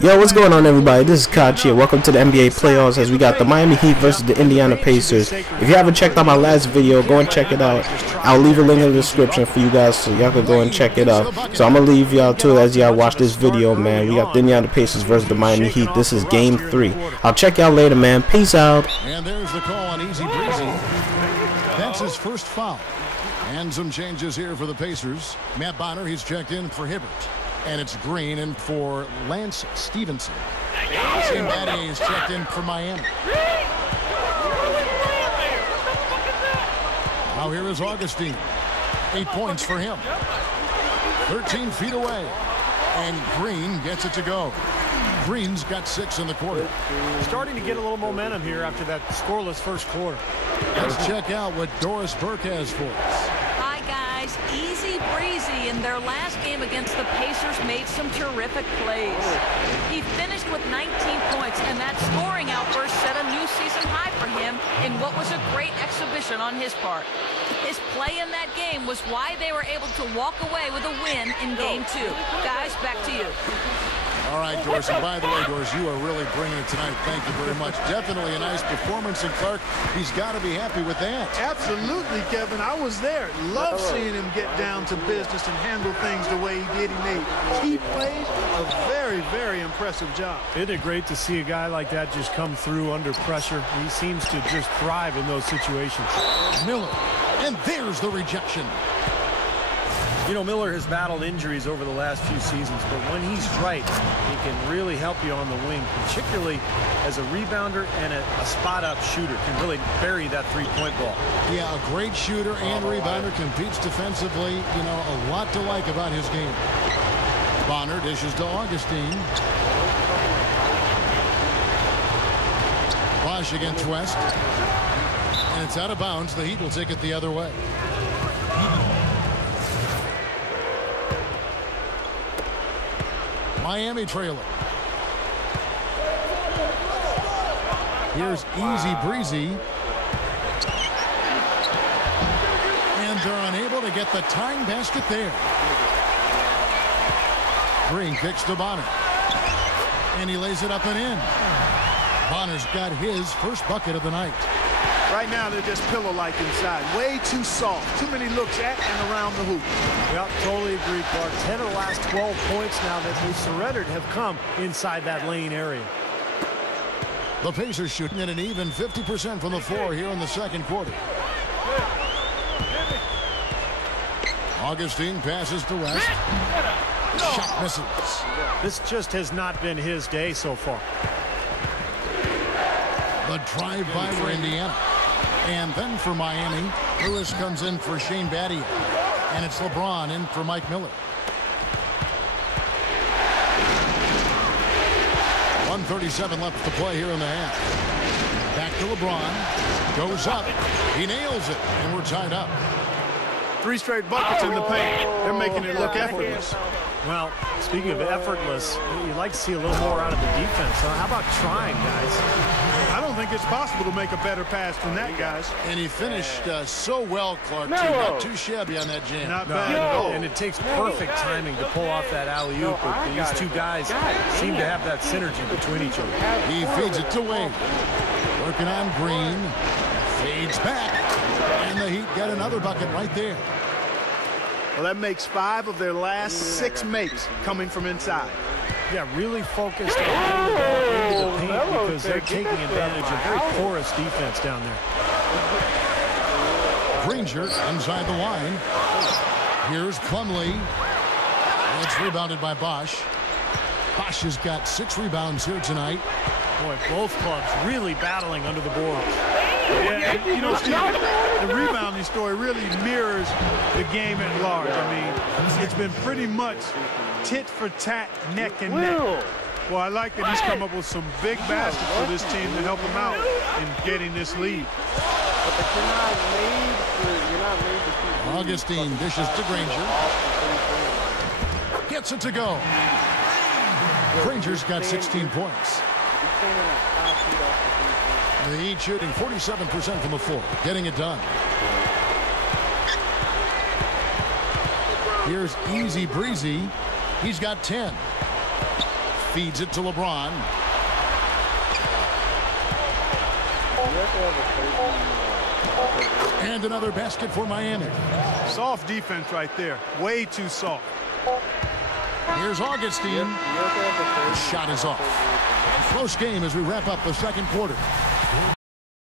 Yo, what's going on, everybody? This is Koch here. Welcome to the NBA playoffs as we got the Miami Heat versus the Indiana Pacers. If you haven't checked out my last video, go and check it out. I'll leave a link in the description for you guys so y'all can go and check it out. So I'm going to leave y'all too as y'all watch this video, man. We got the Indiana Pacers versus the Miami Heat. This is game 3. I'll check y'all later, man. Peace out. And there's the call on Easy Breezy. That's his first foul. And some changes here for the Pacers. Matt Bonner, he's checked in for Hibbert. And it's Green in for Lance Stevenson. Shane Battier is checked in for Miami. Now here is Augustine. 8 points for him. 13 feet away. And Green gets it to go. Green's got 6 in the quarter. Starting to get a little momentum here after that scoreless first quarter. Let's check out what Doris Burke has for us. Hi, guys. Easy breezy. In their last game against the Pacers, made some terrific plays. He finished with 19 points, and that scoring outburst set a new season high for him in what was a great exhibition on his part. His play in that game was why they were able to walk away with a win in Game 2. Guys, back to you. All right, Doris. And by the way, Doris, you are really bringing it tonight. Thank you very much. Definitely a nice performance. And Clark, he's got to be happy with that. Absolutely, Kevin. I was there. Love seeing him get down to business and handle things the way he did. He made key plays. A very, very impressive job. Isn't it great to see a guy like that just come through under pressure? He seems to just thrive in those situations. Miller. And there's the rejection. You know, Miller has battled injuries over the last few seasons, but when he's right, he can really help you on the wing, particularly as a rebounder and a spot-up shooter. Can really bury that three-point ball. Yeah, a great shooter and rebounder, competes defensively. You know, a lot to like about his game. Bonner dishes to Augustine. Bosch against West. And it's out of bounds. The Heat will take it the other way. Miami trailer. Here's Easy Breezy. And they're unable to get the tying basket there. Green kicks to Bonner. And he lays it up and in. Bonner's got his first bucket of the night. Right now, they're just pillow-like inside. Way too soft. Too many looks at and around the hoop. Yep, totally agree, Clark. 10 of the last 12 points now that they've surrendered have come inside that lane area. The Pacers shooting at an even 50% from the floor here in the second quarter. Augustine passes to West. Shot misses. This just has not been his day so far. The drive-by for Indiana. And then for Miami, Lewis comes in for Shane Battier. And it's LeBron in for Mike Miller. 1:37 left to play here in the half. Back to LeBron. Goes up. He nails it. And we're tied up. 3 straight buckets in the paint. They're making it look effortless. Well, speaking of effortless, you'd like to see a little more out of the defense. So how about trying, guys? I don't think it's possible to make a better pass than that, guys. And he finished so well, Clark, too. Not too shabby on that jam. Not bad at all. And it takes perfect timing to pull off that alley-oop. These two guys seem to have that synergy between each other. He feeds it to Wade. Working on Green. Fades back. And the Heat got another bucket right there. Well, that makes 5 of their last 6 makes coming from inside. Yeah, really focused on getting the ball into the paint because they're taking advantage of very porous defense down there. Granger inside the line. Here's Plumlee. It's rebounded by Bosch. Bosch has got 6 rebounds here tonight. Boy, both clubs really battling under the boards. Yeah, you know, Steve, the rebounding story really mirrors the game at large. I mean, it's been pretty much tit for tat, neck and neck. Well, I like that he's come up with some big baskets for this team to help him out in getting this lead. Augustine dishes to Granger. Gets it to go. Granger's got 16 points. The Heat shooting 47% from the floor, getting it done. Here's Easy Breezy. He's got 10. Feeds it to LeBron. And another basket for Miami. Soft defense right there. Way too soft. Here's Augustine. The shot is off. Close game as we wrap up the second quarter.